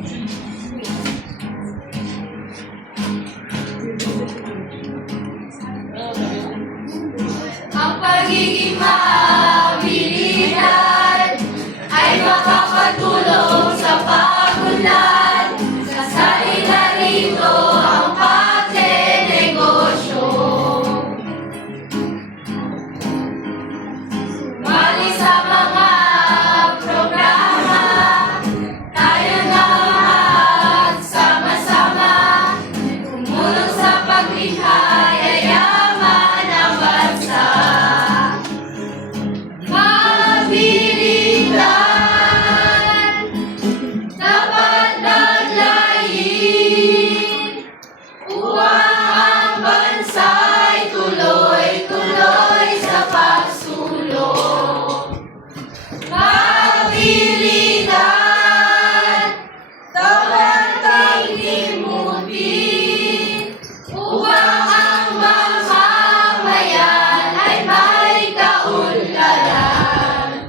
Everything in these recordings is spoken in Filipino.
Ang pagiging maabilidad ay makakatulong sa pag-unlad. Kasali na rito ang pagte-negosyo. Bali sa mga programa, tayo na lahat sama-sama. Tumulong sa paglikha ay yaman ng bansa. Mabilidad, dapat laglayin upang ang bansa'y tuloy-tuloy sa pagsulong. Mabilidad, dapat limutin upang ang mamamayan ay may kaunlaran.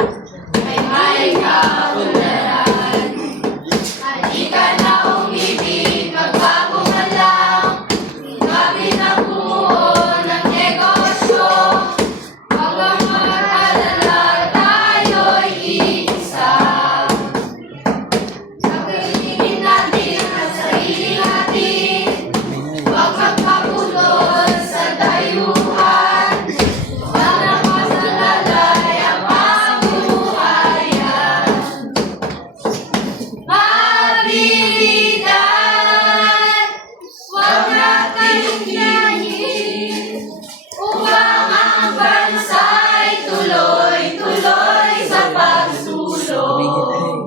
Halika na umibig, magbago ka lang. Ibabit ang buo ng negosyo. Huwag kang mag-alala, tayo'y iisa. Sakitigin natin ang sarili natin. Huwag magpapulot sa dayuhan. Para masalalay ang mabuhayan. Mabilidad, huwag nating hilahin upang ang bansa'y tuloy-tuloy sa pagsulong.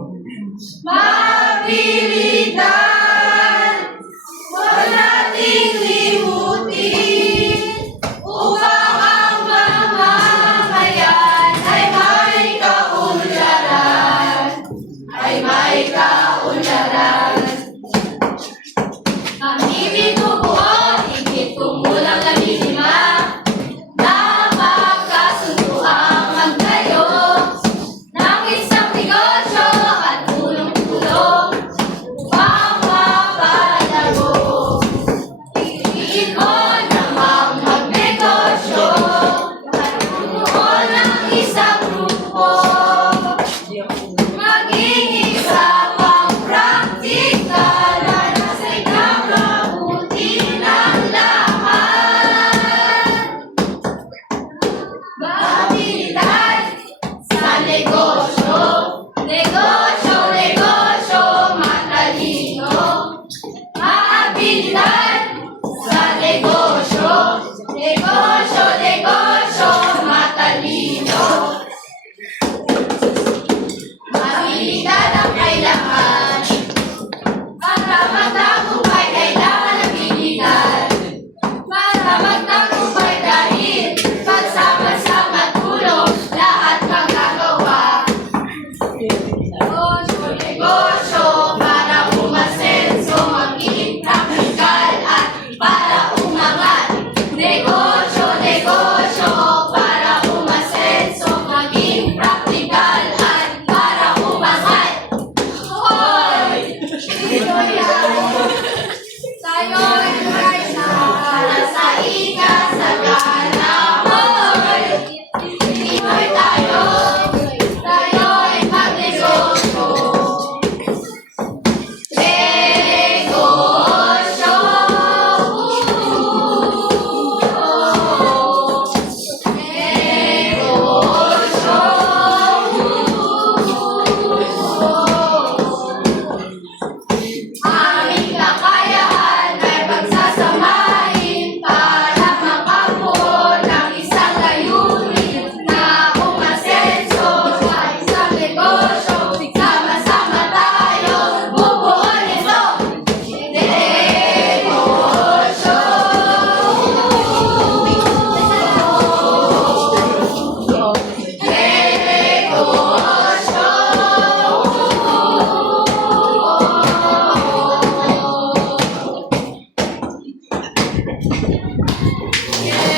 Mabilidad, huwag nating limutin upang ang mamamayan ay may kaunlaran.